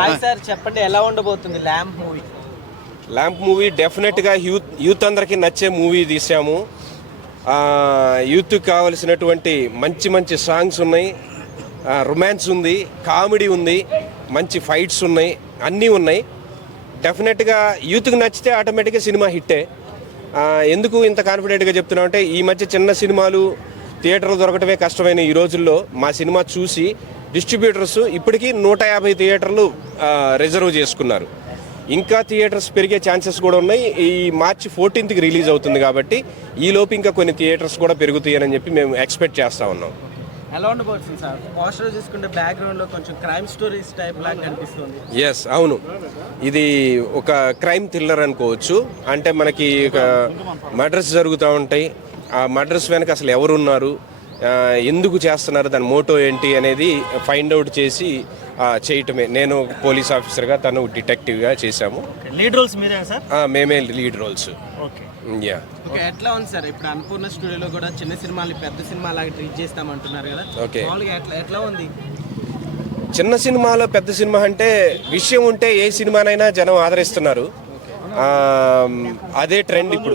Hi sir, చెప్పండి ఎలా ఉండబోతుంది ల్యాంప్ మూవీ? ల్యాంప్ మూవీ డెఫినెట్గా యూత్ అందరికీ నచ్చే మూవీ తీసాము. యూత్కి కావలసినటువంటి మంచి మంచి సాంగ్స్ ఉన్నాయి, రొమాన్స్ ఉంది, కామెడీ ఉంది, మంచి ఫైట్స్ ఉన్నాయి, అన్నీ ఉన్నాయి. డెఫినెట్గా యూత్కి నచ్చితే ఆటోమేటిక్గా సినిమా హిట్టే. ఎందుకు ఇంత కాన్ఫిడెంట్గా చెప్తున్నామంటే ఈ మధ్య చిన్న సినిమాలు థియేటర్లు దొరకటమే కష్టమైన ఈ రోజుల్లో మా సినిమా చూసి డిస్ట్రిబ్యూటర్స్ ఇప్పటికీ 150 థియేటర్లు రిజర్వ్ చేసుకున్నారు. ఇంకా థియేటర్స్ పెరిగే ఛాన్సెస్ కూడా ఉన్నాయి. ఈ మార్చి 14కి రిలీజ్ అవుతుంది కాబట్టి ఈలోపు ఇంకా కొన్ని థియేటర్స్ కూడా పెరుగుతాయని చెప్పి మేము ఎక్స్పెక్ట్ చేస్తూ ఉన్నాం. ఎలా ఉండబోతుంది సార్? పోస్టర్ చూసుకుంటే బ్యాక్గ్రౌండ్లో కొంచెం క్రైమ్ స్టోరీస్ టైప్ లాగా కనిపిస్తుంది. ఎస్, అవును, ఇది ఒక క్రైమ్ థ్రిల్లర్ అనుకోవచ్చు. అంటే మనకి మర్డర్స్ జరుగుతూ ఉంటాయి. ఆ మర్డర్స్ వెనక అసలు ఎవరున్నారు, ఎందుకు చేస్తున్నారు, దాని మోటో ఏంటి అనేది ఫైండ్ అవుట్ చేసి చేయటమే. నేను పోలీస్ ఆఫీసర్గా, తను డిటెక్టివ్గా చేశాము. లీడ్ రోల్స్ మీరే సార్? మేమే lead roles. Okay. Yeah. Okay, ఎట్లా ఉంది సార్? ఇప్పుడు అన్నపూర్ణ స్టూడియోలో కూడా చిన్న సినిమాలు పెద్ద సినిమా లాగా ట్రీట్ చేస్తామంటున్నారు కదా. ఓకే, మామూలుగా ఎట్లా ఉంది? చిన్న సినిమాలో పెద్ద సినిమా అంటే విషయం ఉంటే ఏ సినిమానైనా జనం ఆదరిస్తున్నారు. అదే ట్రెండ్ ఇప్పుడు.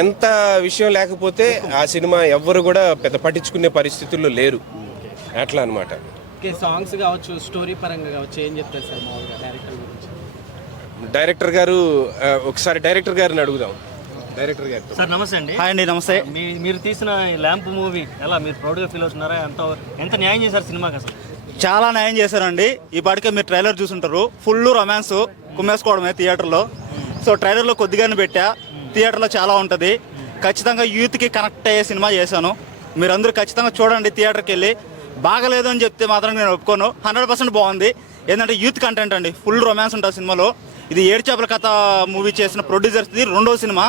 ఎంత విషయం లేకపోతే ఆ సినిమా ఎవ్వరు కూడా పెద్ద పట్టించుకునే పరిస్థితుల్లో లేరు. అట్లా అనమాట. ఓకే, సాంగ్స్ కావచ్చు, స్టోరీ పరంగా కావచ్చు, ఏం చెప్తారు సార్ మామూలుగా డైరెక్టర్ గురించి? డైరెక్టర్ గారు, ఒకసారి డైరెక్టర్ గారిని అడుగుదాం. డైరెక్టర్ గారు సార్ నమస్తే అండి. హాయ్ అండి, నమస్తే. మీరు తీసిన ల్యాంప్ మూవీ ఎలా మీరు ప్రౌడ్గా ఫీల్ అవుతున్నారా? ఎంత న్యాయం చేశారు సినిమాకి అసలు? చాలా న్యాయం చేశారండి. ఈ పాటికే మీరు ట్రైలర్ చూసుంటారు. ఫుల్ రొమాన్స్, కుమ్మేసుకోవడమే థియేటర్లో. సో ట్రైలర్లో కొద్దిగానే పెట్టా, థియేటర్లో చాలా ఉంటుంది. ఖచ్చితంగా యూత్కి కనెక్ట్ అయ్యే సినిమా చేశాను. మీరందరూ ఖచ్చితంగా చూడండి థియేటర్కి వెళ్ళి. బాగలేదు అని చెప్తే మాత్రం నేను ఒప్పుకోను. 100% బాగుంది. ఏంటంటే యూత్ కంటెంట్ అండి, ఫుల్ రొమాన్స్ ఉంటుంది సినిమాలో. ఇది ఏడు చేపల కథ మూవీ చేసిన ప్రొడ్యూసర్స్ది 2వ సినిమా.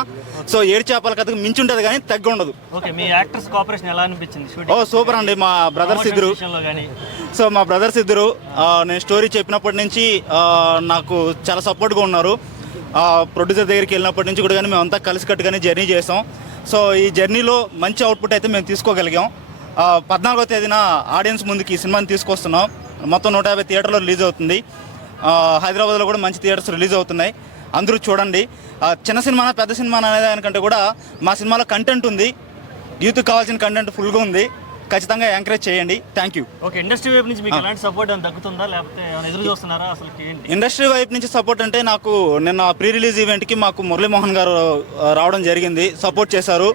సో ఏడు చేపల కథకు మించి ఉంటుంది కానీ తగ్గి ఉండదు. ఓకే, మీ యాక్టర్స్ కోఆపరేషన్ ఎలా అనిపించింది? ఓ సూపర్ అండి. మా బ్రదర్స్ ఇద్దరు. సో మా బ్రదర్స్ ఇద్దరు నేను స్టోరీ చెప్పినప్పటి నుంచి నాకు చాలా సపోర్ట్గా ఉన్నారు. ప్రొడ్యూసర్ దగ్గరికి వెళ్ళినప్పటి నుంచి కూడా కానీ మేమంతా కలిసికట్టుగానే జర్నీ చేసాం. సో ఈ జర్నీలో మంచి అవుట్పుట్ అయితే మేము తీసుకోగలిగాం. 14వ తేదీన ఆడియన్స్ ముందుకి ఈ సినిమాని తీసుకొస్తున్నాం. మొత్తం 150 థియేటర్లో రిలీజ్ అవుతుంది. హైదరాబాద్లో కూడా మంచి థియేటర్స్ రిలీజ్ అవుతున్నాయి. అందరూ చూడండి. చిన్న సినిమానా పెద్ద సినిమానా అనే దానికంటే కూడా మా సినిమాలో కంటెంట్ ఉంది. యూత్కి కావాల్సిన కంటెంట్ ఫుల్గా ఉంది. ఖచ్చితంగా ఎంకరేజ్ చేయండి. Thank you. ఓకే, ఇండస్ట్రీ వైపు నుంచి మీకు ఎలాంటి సపోర్ట్ అని దక్కుతుందా, లేకపోతే ఎదురు చూస్తున్నారా? అసలు ఇండస్ట్రీ వైపు నుంచి సపోర్ట్ అంటే నాకు నిన్న ప్రీ రిలీజ్ ఈవెంట్కి మాకు మురళీమోహన్ గారు రావడం జరిగింది, సపోర్ట్ చేశారు.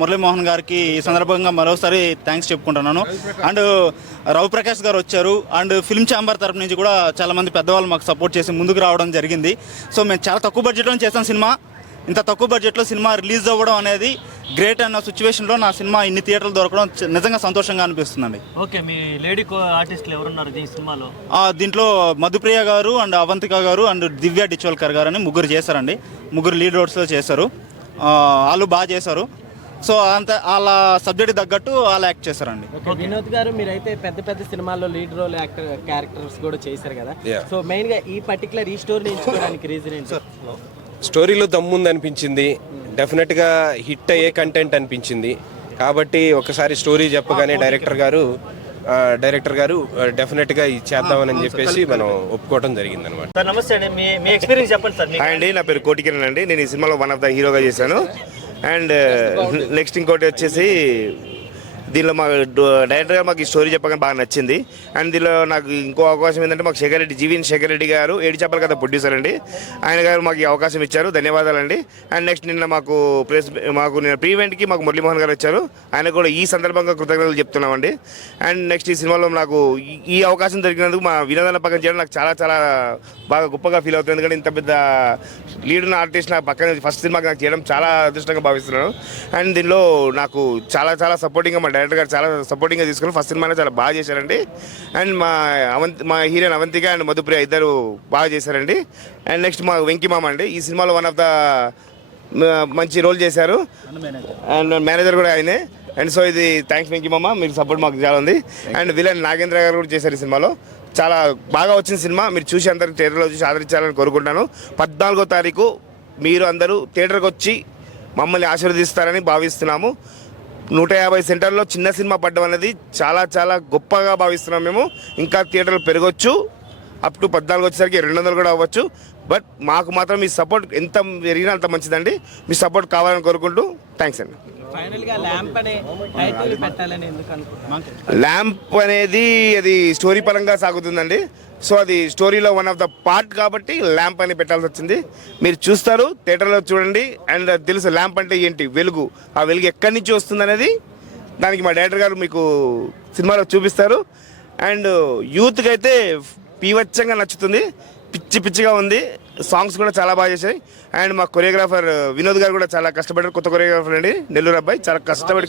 మురళీమోహన్ గారికి ఈ సందర్భంగా మరోసారి థ్యాంక్స్ చెప్పుకుంటున్నాను. అండ్ రవిప్రకాష్ గారు వచ్చారు. అండ్ ఫిల్మ్ ఛాంబర్ తరపు నుంచి కూడా చాలామంది పెద్దవాళ్ళు మాకు సపోర్ట్ చేసి ముందుకు రావడం జరిగింది. సో మేము చాలా తక్కువ బడ్జెట్లో చేసాం సినిమా. ఇంత తక్కువ బడ్జెట్లో సినిమా రిలీజ్ అవ్వడం అనేది గ్రేట్ అన్న సిచ్యువేషన్లో నా సినిమా ఇన్ని థియేటర్లు దొరకడం నిజంగా సంతోషంగా అనిపిస్తుందండి. ఓకే, మీ లేడీ ఆర్టిస్టులు ఎవరున్నారు ఈ సినిమాలో? దీంట్లో మధుప్రియ గారు అండ్ అవంతిక గారు అండ్ దివ్య డిచోల్కర్ గారు అని ముగ్గురు చేశారండి. ముగ్గురు లీడ్ రోల్స్లో చేశారు. వాళ్ళు బాగా చేశారు. సో అంత వాళ్ళ సబ్జెక్ట్ తగ్గట్టు వాళ్ళు యాక్ట్ చేశారండి. వినోద్ గారు, మీరైతే పెద్ద పెద్ద సినిమాల్లో లీడ్ రోల్ క్యారెక్టర్స్ కూడా చేశారు కదా. సో మెయిన్గా ఈ పర్టికులర్ ఈ స్టోరీని ఎంచుకోవడానికి రీజన్ ఏంటి? స్టోరీలో దమ్ముంది అనిపించింది. డెఫినెట్గా హిట్ అయ్యే కంటెంట్ అనిపించింది. కాబట్టి ఒకసారి స్టోరీ చెప్పగానే డైరెక్టర్ గారు డెఫినెట్గా ఇది చేద్దామని చెప్పేసి మనం ఒప్పుకోవడం జరిగింది అనమాట. సార్ నమస్తే అండి, మీ ఎక్స్పీరియన్స్ చెప్పండి సార్. హాయ్ అండి, నా పేరు కోటి కిరణ్ అండి. నేను ఈ సినిమాలో వన్ ఆఫ్ ద హీరోగా చేశాను. అండ్ నెక్స్ట్ ఇంకోటి వచ్చేసి దీనిలో మా డైరెక్టర్ గారు మాకు ఈ స్టోరీ చెప్పగానే బాగా నచ్చింది. అండ్ దీనిలో నాకు ఇంకో అవకాశం ఏంటంటే మాకు జీవీన్ శేఖర్ రెడ్డి గారు ఏడు చేపల కథ ప్రొడ్యూసర్ అండి. ఆయన గారు మాకు ఈ అవకాశం ఇచ్చారు, ధన్యవాదాలండి. అండ్ నెక్స్ట్ నిన్న నిన్న ప్రీ ఈవెంట్కి మాకు మురళీమోహన్ గారు వచ్చారు. ఆయన కూడా ఈ సందర్భంగా కృతజ్ఞతలు చెప్తున్నామండి. అండ్ నెక్స్ట్ ఈ సినిమాలో నాకు ఈ అవకాశం దొరికినందుకు మా వినోదాల పక్కన చేయడం నాకు చాలా చాలా బాగా గొప్పగా ఫీల్ అవుతుంది. ఎందుకంటే ఇంత పెద్ద లీడ్ ఉన్న ఆర్టిస్ట్ నాకు పక్కన ఫస్ట్ సినిమాకి నాకు చేయడం చాలా అదృష్టంగా భావిస్తున్నాను. అండ్ దీనిలో నాకు చాలా చాలా సపోర్టింగ్గా మా డైరెక్టర్ గారు చాలా సపోర్టింగ్గా తీసుకుని ఫస్ట్ సినిమానే చాలా బాగా చేశారండి. అండ్ మా హీరోయిన్ అవంతిక అండ్ మధుప్రియ ఇద్దరు బాగా చేశారండి. అండ్ నెక్స్ట్ మా వెంకీ మామ అండి ఈ సినిమాలో వన్ ఆఫ్ ద మంచి రోల్ చేశారు. అండ్ మేనేజర్ కూడా ఆయనే. అండ్ సో ఇది థ్యాంక్స్ వెంకీ మామ, మీరు సపోర్ట్ మాకు చాలా ఉంది. అండ్ విలన్ నాగేంద్ర గారు కూడా చేశారు ఈ సినిమాలో. చాలా బాగా వచ్చిన సినిమా, మీరు చూసి అందరికి థియేటర్లో చూసి ఆదరించాలని కోరుకుంటున్నాను. 14వ తారీఖు మీరు అందరూ థియేటర్కి వచ్చి మమ్మల్ని ఆశీర్వదిస్తారని భావిస్తున్నాము. 150 సెంటర్లో చిన్న సినిమా పడ్డం అనేది చాలా చాలా గొప్పగా భావిస్తున్నాం మేము. ఇంకా థియేటర్లు పెరగొచ్చు. అప్ టు 14 వచ్చేసరికి 200 కూడా అవ్వచ్చు. బట్ మాకు మాత్రం మీ సపోర్ట్ ఎంత పెరిగినా అంత మంచిదండి. మీ సపోర్ట్ కావాలని కోరుకుంటూ థ్యాంక్స్ అండి. ఫైనల్ గా ల్యాంప్ అనే టైటిల్ పెట్టాలని ఎందుకు అనుకుంటున్నాను? ల్యాంప్ అనేది అది స్టోరీ పరంగా సాగుతుందండి. సో అది స్టోరీలో వన్ ఆఫ్ ద పార్ట్ కాబట్టి ల్యాంప్ అని పెట్టాల్సి వచ్చింది. మీరు చూస్తారు, థియేటర్లో చూడండి. అండ్ తెలుసు ల్యాంప్ అంటే ఏంటి, వెలుగు. ఆ వెలుగు ఎక్కడి నుంచి వస్తుంది అనేది దానికి మా డైరెక్టర్ గారు మీకు సినిమాలో చూపిస్తారు. అండ్ యూత్కి అయితే పీవచ్చంగా నచ్చుతుంది, పిచ్చి పిచ్చిగా ఉంది. సాంగ్స్ కూడా చాలా బాగా చేశాయి. అండ్ మా కొరియోగ్రాఫర్ వినోద్ గారు కూడా చాలా కష్టపడ్డారు. కొత్త కొరియోగ్రాఫర్ అండి, నెల్లూరు అబ్బాయి, చాలా కష్టపడి.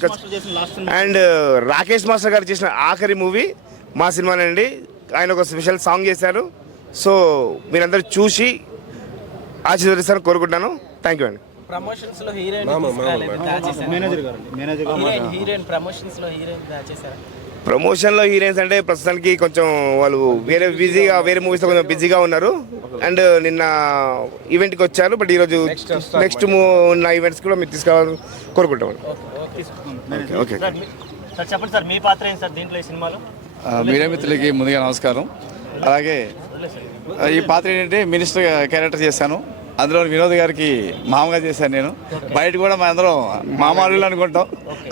అండ్ రాకేష్ మాస్టర్ గారు చేసిన ఆఖరి మూవీ మా సినిమానండి. ఆయన ఒక స్పెషల్ సాంగ్ చేశారు. సో మీరందరూ చూసి ఆశీర్వదిస్తారని కోరుకుంటాను. థ్యాంక్ యూ అండి. ప్రమోషన్స్ లో హీరోయిన్ ప్రమోషన్స్ లో హీరోయిన్ దాచేసారా? ప్రమోషన్లో హీరోయిన్స్ అంటే ప్రస్తుతానికి కొంచెం వాళ్ళు వేరే మూవీస్లో కొంచెం బిజీగా ఉన్నారు. అండ్ నిన్న ఈవెంట్కి వచ్చారు. బట్ ఈరోజు నెక్స్ట్ ఉన్న ఈవెంట్స్ కూడా మీరు తీసుకురావాలని కోరుకుంటాం. ఓకే. సార్ చెప్పండి సార్, మీ పాత్ర ఏంటి సార్ దీంట్లో ఈ సినిమాలో? మీడియా మిత్రులకి ముందుగా నమస్కారం. అలాగే ఈ పాత్ర ఏంటంటే మినిస్టర్ క్యారెక్టర్ చేశాను. అందులో వినోద్ గారికి మామగా చేశాను నేను. బయట కూడా మా అందరం మామూలు అనుకుంటాం.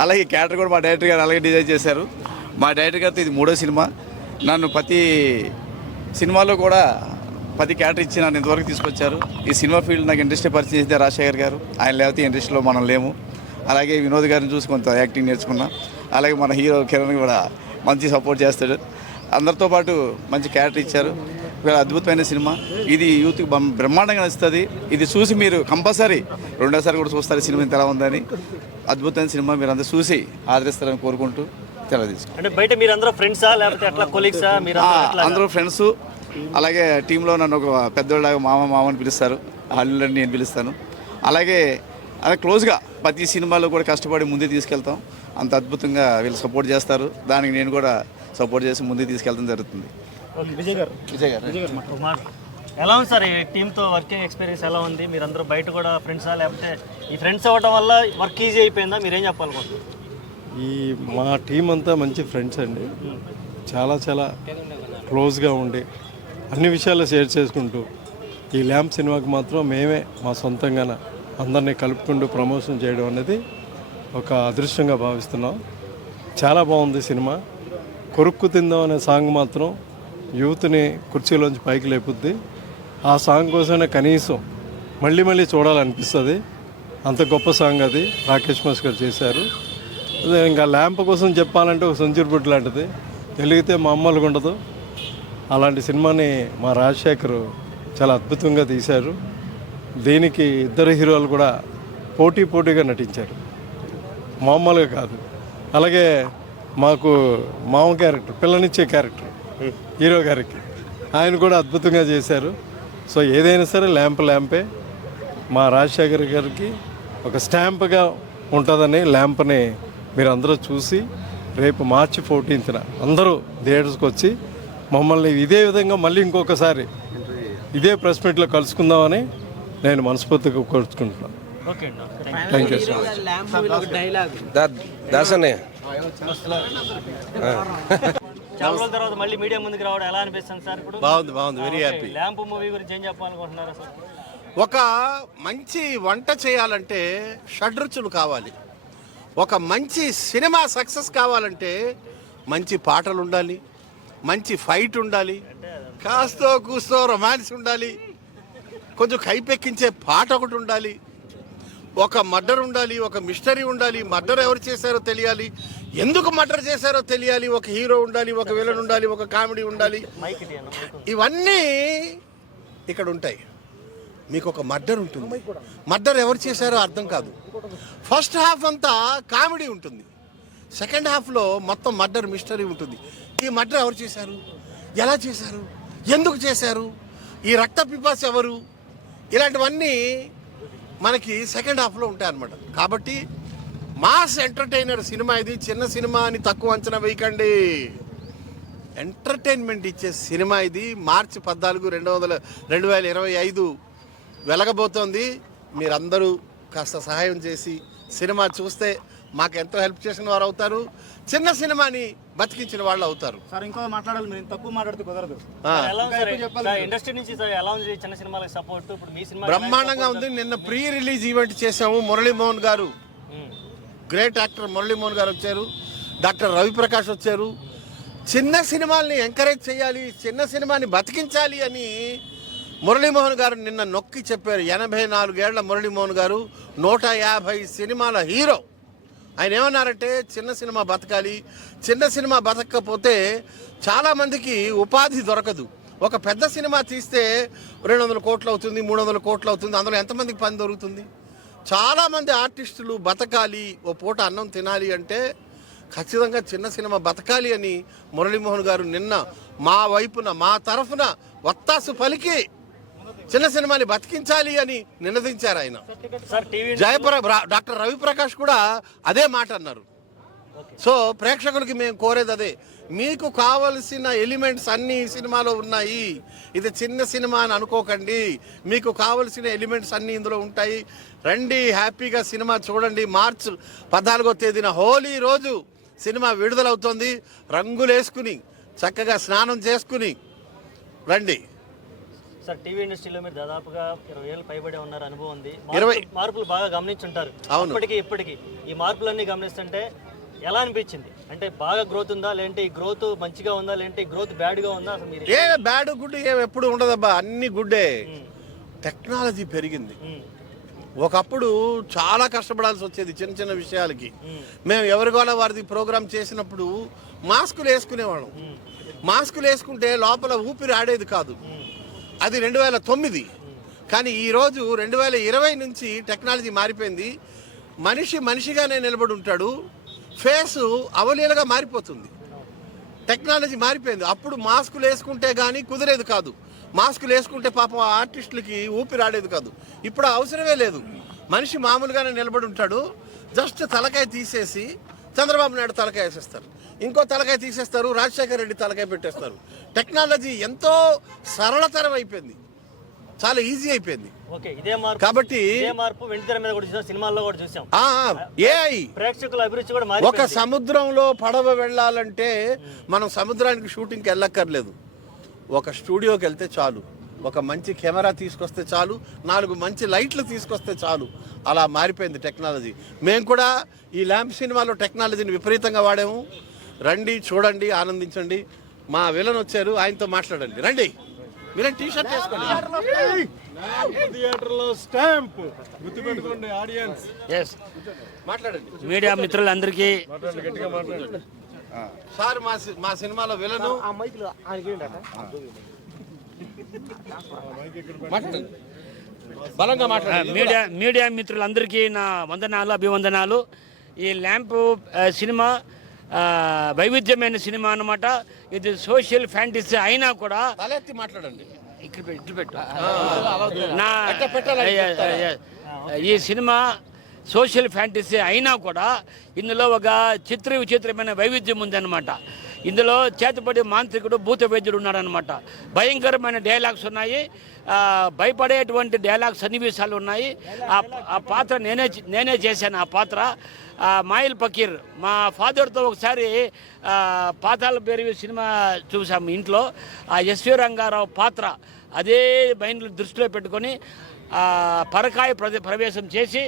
అలాగే క్యారెక్టర్ కూడా మా డైరెక్టర్ గారు అలాగే డిజైన్ చేశారు. మా డైరెక్టర్ గారితో ఇది 3వ సినిమా. నన్ను ప్రతి సినిమాలో కూడా 10 క్యారెక్టర్ ఇచ్చి నన్ను ఇంతవరకు తీసుకొచ్చారు. ఈ సినిమా ఫీల్డ్ నాకు ఇండస్ట్రీ పరిచయం చేస్తే రాజశేఖర్ గారు. ఆయన లేకపోతే ఇండస్ట్రీలో మనం లేము. అలాగే వినోద్ గారిని చూసి కొంత యాక్టింగ్ నేర్చుకున్నా. అలాగే మన హీరో కిరణ్ కూడా మంచి సపోర్ట్ చేస్తాడు. అందరితో పాటు మంచి క్యారెక్టర్ ఇచ్చారు. ఇవాళ అద్భుతమైన సినిమా. ఇది యూత్కి బ్రహ్మాండంగా నచ్చుతుంది. ఇది చూసి మీరు కంపల్సరీ రెండోసారి కూడా చూస్తారు సినిమా ఇంత ఎలా ఉందని. అద్భుతమైన సినిమా, మీరు అందరూ చూసి ఆదరిస్తారని కోరుకుంటూ తెలియజేసుకుంటాం. అంటే బయట మీరు అందరూ ఫ్రెండ్సా లేకపోతే ఎట్లా కొలీగ్సా? మీరు అందరూ ఫ్రెండ్స్. అలాగే టీంలో నన్ను ఒక పెద్దోళ్ళగా మామ అని పిలుస్తారు. హల్లులని నేను పిలుస్తాను. అలాగే క్లోజ్గా ప్రతి సినిమాలో కూడా కష్టపడి ముందుకు తీసుకెళ్తాం. అంత అద్భుతంగా వీళ్ళు సపోర్ట్ చేస్తారు. దానికి నేను కూడా సపోర్ట్ చేసి ముందుకు తీసుకెళ్తాం జరుగుతుంది. విజయ్ గారు ఎలా ఉంది సార్ ఈ టీంతో వర్కింగ్ ఎక్స్పీరియన్స్ ఎలా ఉంది? మీరందరూ బయట కూడా ఫ్రెండ్సా లేకపోతే ఈ ఫ్రెండ్స్ అవ్వడం వల్ల వర్క్ ఈజీ అయిపోయిందా? మీరేం చెప్పాలనుకుంటున్నారు? ఈ మా టీం అంతా మంచి ఫ్రెండ్స్ అండి. చాలా చాలా క్లోజ్గా ఉండి అన్ని విషయాలు షేర్ చేసుకుంటూ ఈ ల్యాంప్ సినిమాకి మాత్రం మేమే మా సొంతంగా అందరినీ కలుపుకుంటూ ప్రమోషన్ చేయడం అనేది ఒక అదృష్టంగా భావిస్తున్నాం. చాలా బాగుంది సినిమా. కొరుక్కు తిందాం అనే సాంగ్ మాత్రం యూత్ని కుర్చీలోంచి పైకి లేపుద్ది. ఆ సాంగ్ కోసమే కనీసం మళ్ళీ చూడాలనిపిస్తుంది. అంత గొప్ప సాంగ్ అది రాకేష్ మాస్టర్ గారు చేశారు. అదే ఇంకా ల్యాంప్ కోసం చెప్పాలంటే ఒక సెంచురీ బుట్ లాంటిది. వెలిగితే మామూలుగా ఉండదు. అలాంటి సినిమాని మా రాజశేఖర్ చాలా అద్భుతంగా తీశారు. దీనికి ఇద్దరు హీరోలు కూడా పోటీగా నటించారు, మామూలుగా కాదు. అలాగే మాకు మామ క్యారెక్టర్, పిల్లనిచ్చే క్యారెక్టర్ హీరో గారికి, ఆయన కూడా అద్భుతంగా చేశారు. సో ఏదైనా సరే ల్యాంపే. మా రాజశేఖర్ గారికి ఒక స్టాంప్గా ఉంటుందని ల్యాంప్ని మీరు అందరూ చూసి రేపు మార్చి 14న అందరూ థియేటర్స్కి వచ్చి మమ్మల్ని ఇదే విధంగా మళ్ళీ ఇంకొకసారి ఇదే ప్రెస్ మీట్లో కలుసుకుందామని నేను మనస్ఫూర్తిగా కోరుకుంటున్నాను. ఓకే అండి, థ్యాంక్ యూ. ల్యాంప్ మూవీలో ఒక డైలాగ్ దాసనే చాలా రోజుల తర్వాత మళ్ళీ మీడియా ముందుకు రావడం ఎలా అనిపిస్తుంది సార్? ఇప్పుడు బాగుంది, వెరీ హ్యాపీ. ల్యాంప్ మూవీ గురించి ఏం చెప్పాలనుకుంటున్నారు అసలు? ఒక మంచి వంట చేయాలంటే షడ్రుచులు కావాలి. ఒక మంచి సినిమా సక్సెస్ కావాలంటే మంచి పాటలు ఉండాలి, మంచి ఫైట్ ఉండాలి, కాస్తో కూస్తో రొమాన్స్ ఉండాలి, కొంచెం కైపెక్కించే పాట ఒకటి ఉండాలి, ఒక మర్డర్ ఉండాలి, ఒక మిస్టరీ ఉండాలి, మర్డర్ ఎవరు చేశారో తెలియాలి, ఎందుకు మర్డర్ చేశారో తెలియాలి, ఒక హీరో ఉండాలి, ఒక విలన్ ఉండాలి, ఒక కామెడీ ఉండాలి. ఇవన్నీ ఇక్కడ ఉంటాయి. మీకు ఒక మర్డర్ ఉంటుంది, మర్డర్ ఎవరు చేశారో అర్థం కాదు. ఫస్ట్ హాఫ్ అంతా కామెడీ ఉంటుంది, సెకండ్ హాఫ్లో మొత్తం మర్డర్ మిస్టరీ ఉంటుంది. ఈ మర్డర్ ఎవరు చేశారు, ఎలా చేశారు, ఎందుకు చేశారు, ఈ రక్త పిపాస ఎవరు, ఇలాంటివన్నీ మనకి సెకండ్ హాఫ్లో ఉంటాయి అన్నమాట. కాబట్టి మాస్ ఎంటర్టైనర్ సినిమా ఇది. చిన్న సినిమా అని తక్కువ అంచనా వేయకండి. ఎంటర్టైన్మెంట్ ఇచ్చే సినిమా ఇది. మార్చి 14, 2025 వెలగబోతోంది. మీరందరూ కాస్త సహాయం చేసి సినిమా చూస్తే మాకు ఎంతో హెల్ప్ చేసిన వారు అవుతారు, చిన్న సినిమాని బతికించిన వాళ్ళు అవుతారు. సార్ ఇంకో మాట్లాడాలి, మీరు తక్కువ మాట్లాడితే కుదరదు. ఎలా ఉంది సార్ ఇండస్ట్రీ నుంచి సార్ ఎలా ఉంది చిన్న సినిమాలకు సపోర్ట్? ఇప్పుడు మీ సినిమా బ్రహ్మాండంగా ఉంది. నిన్న ప్రీ రిలీజ్ ఈవెంట్ చేసాము. మురళీమోహన్ గారు, గ్రేట్ యాక్టర్ మురళీమోహన్ గారు వచ్చారు, డాక్టర్ రవిప్రకాష్ వచ్చారు. చిన్న సినిమాల్ని ఎంకరేజ్ చేయాలి, చిన్న సినిమాని బతికించాలి అని మురళీమోహన్ గారు నిన్న నొక్కి చెప్పారు. 84 ఏళ్ల మురళీమోహన్ గారు 150 సినిమాల హీరో. ఆయన ఏమన్నారంటే చిన్న సినిమా బతకాలి, చిన్న సినిమా బతకకపోతే చాలామందికి ఉపాధి దొరకదు. ఒక పెద్ద సినిమా తీస్తే 200 కోట్లు అవుతుంది, 300 కోట్లు అవుతుంది, అందులో ఎంతమందికి పని దొరుకుతుంది? చాలామంది ఆర్టిస్టులు బతకాలి, ఓ పూట అన్నం తినాలి అంటే ఖచ్చితంగా చిన్న సినిమా బతకాలి అని మురళీమోహన్ గారు నిన్న మా వైపున, మా తరఫున వత్తాసు పలికి చిన్న సినిమాని బతికించాలి అని నినదించారు ఆయన. డాక్టర్ రవిప్రకాష్ కూడా అదే మాట అన్నారు. సో ప్రేక్షకులకి మేము కోరేది అదే, మీకు కావలసిన ఎలిమెంట్స్ అన్ని సినిమాలో ఉన్నాయి, ఇది చిన్న సినిమా అని అనుకోకండి, మీకు కావలసిన ఎలిమెంట్స్ అన్నీ ఇందులో ఉంటాయి, రండి హ్యాపీగా సినిమా చూడండి. మార్చి 14వ తేదీన హోలీ రోజు సినిమా విడుదలవుతోంది. రంగులేసుకుని చక్కగా స్నానం చేసుకుని రండి. సార్ టీవీ ఇండస్ట్రీలో మీరు దాదాపుగా 20 ఏళ్ళు పైబడి ఉన్నారు, అనుభవం ఉంది, 20 మార్పులు బాగా గమనించుంటారు. ఇప్పటికీ ఈ మార్పులన్నీ గమనిస్తుంటే ఎలా అనిపించింది? అంటే బాగా గ్రోత్ ఉందా, లేదంటే ఈ గ్రోత్ మంచిగా ఉందా, లేదంటే ఈ గ్రోత్ బ్యాడ్గా ఉందా? అసలు మీరు ఏ బ్యాడ్ గుడ్ ఏం ఎప్పుడు ఉండదబ్బా, అన్ని గుడ్డే. టెక్నాలజీ పెరిగింది. ఒకప్పుడు చాలా కష్టపడాల్సి వచ్చేది చిన్న చిన్న విషయాలకి. మేము ఎవరికోలా వారిది ప్రోగ్రామ్ చేసినప్పుడు మాస్కులు వేసుకునేవాళ్ళం. మాస్కులు వేసుకుంటే లోపల ఊపిరి ఆడేది కాదు. అది 2009. కానీ ఈరోజు 2020 నుంచి టెక్నాలజీ మారిపోయింది. మనిషి మనిషిగానే నిలబడి ఉంటాడు, ఫేసు అవలీలగా మారిపోతుంది. టెక్నాలజీ మారిపోయింది. అప్పుడు మాస్కులు వేసుకుంటే కానీ కుదిరేది కాదు. మాస్కులు వేసుకుంటే పాపం ఆర్టిస్టులకి ఊపిరి ఆడేది కాదు. ఇప్పుడు అవసరమే లేదు, మనిషి మామూలుగానే నిలబడి ఉంటాడు. జస్ట్ తలకాయ తీసేసి చంద్రబాబు నాయుడు తలకాయ వేసేస్తారు, ఇంకో తలకాయ తీసేస్తారు, రాజశేఖర రెడ్డి తలకాయ పెట్టేస్తారు. టెక్నాలజీ ఎంతో సరళతరం అయిపోయింది, చాలా ఈజీ అయిపోయింది. కాబట్టి సినిమాల్లో కూడా చూసాం. ప్రేక్షకుల అభిరుచి కూడా ఒక సముద్రంలో పడవ వెళ్ళాలంటే మనం సముద్రానికి షూటింగ్కి వెళ్ళక్కర్లేదు, ఒక స్టూడియోకి వెళ్తే చాలు, ఒక మంచి కెమెరా తీసుకొస్తే చాలు, 4 మంచి లైట్లు తీసుకొస్తే చాలు. అలా మారిపోయింది టెక్నాలజీ. మేము కూడా ఈ ల్యాంప్ సినిమాలో టెక్నాలజీని విపరీతంగా వాడాము. రండి, చూడండి, ఆనందించండి. మా విలన్ వచ్చారు, ఆయనతో మాట్లాడండి. రండి, మీరు టీ షర్ట్ వేసుకోండి. మాట్లాడండి. మీడియా మిత్రులందరికీ సార్, మా సినిమాలో విలను. మీడియా మిత్రులందరికీ నా వందనాలు, అభివందనాలు. ఈ ల్యాంప్ సినిమా వైవిధ్యమైన సినిమా అన్నమాట. ఇది సోషల్ ఫ్యాంటసీ అయినా కూడా మాట్లాడండి. ఈ సినిమా సోషల్ ఫ్యాంటసీ అయినా కూడా ఇందులో ఒక విచిత్రమైన వైవిధ్యం ఉందన్నమాట. ఇందులో చేతపడి మాంత్రికుడు భూత వైద్యుడు ఉన్నాడనమాట. భయంకరమైన డైలాగ్స్ ఉన్నాయి, భయపడేటువంటి డైలాగ్ సన్నివేశాలు ఉన్నాయి. ఆ పాత్ర నేనే చేశాను. ఆ పాత్ర మాయిల్ ఫకీర్, మా ఫాదర్తో ఒకసారి పాతాళ భైరవి సినిమా చూసాము ఇంట్లో. ఆ ఎస్వి రంగారావు పాత్ర అదే మైండ్లో దృష్టిలో పెట్టుకొని పరకాయ ప్రవేశం చేసి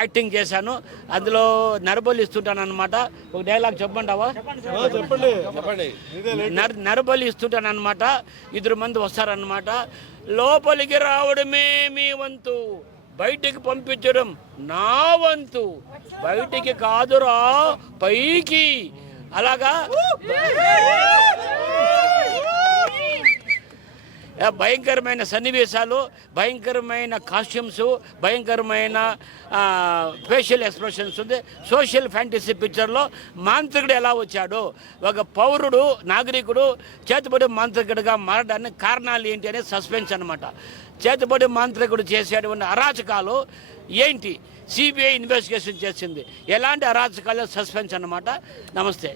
యాక్టింగ్ చేశాను. అందులో నరబలి ఇస్తుంటాను అనమాట. ఒక డైలాగ్ చెప్పంటావా? నరబలి ఇస్తుంటాను అనమాట. 2 మంది వస్తారనమాట. లోపలికి రావడమే మీ వంతు, బయటికి పంపించడం నా వంతు, బయటికి కాదురా పైకి. అలాగా భయంకరమైన సన్నివేశాలు, భయంకరమైన కాస్ట్యూమ్స్, భయంకరమైన ఫేషియల్ ఎక్స్ప్రెషన్స్ ఉంది. సోషల్ ఫ్యాంటసీ పిక్చర్లో మాంత్రికుడు ఎలా వచ్చాడు, ఒక పౌరుడు నాగరికుడు చేతిపడి మాంత్రికుడిగా మారడానికి కారణాలు ఏంటి అనేది సస్పెన్స్ అనమాట. చేతిపడి మాంత్రికుడు చేసేటువంటి అరాచకాలు ఏంటి, సిబిఐ ఇన్వెస్టిగేషన్ చేసింది. ఎలాంటి అరాచకాలు, సస్పెన్స్ అన్నమాట. నమస్తే.